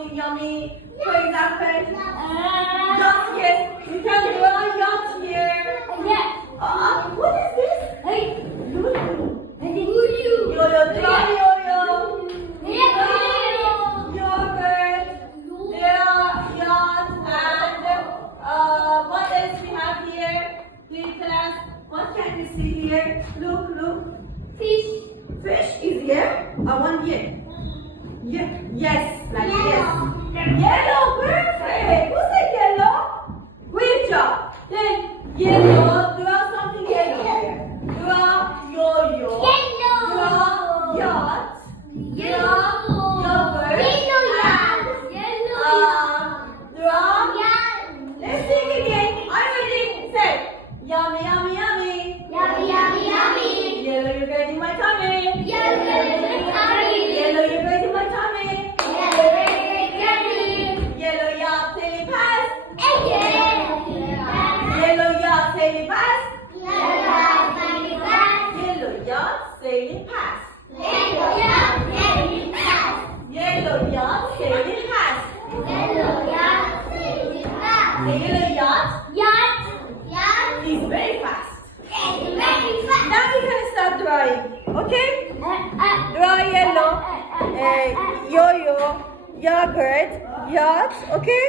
something yummy. For example, yacht, yes. You can draw a yacht here. What is this? Yo-yo, draw yo-yo. Yogurt. There are yachts and what else we have here? Please tell us, what can we see here? Look. Fish is here. One here. Yes, like yes. Yellow, perfect. Who said yellow? Great job. Then yellow, draw something yellow here. Draw yo-yo. Draw yacht. Draw yogurt. Draw. Let's sing again. Are you ready? Say yummy, yummy, yummy. Yellow yogurt in my tummy. Yellow yogurt in my tummy. Yellow yacht sailing past. Yellow yacht sailing past. Yellow yacht sailing past. Yellow yacht sailing past. The yellow yacht is very fast. Now we can start drawing. Okay? Draw yellow, yo-yo, yogurt, yacht. Okay?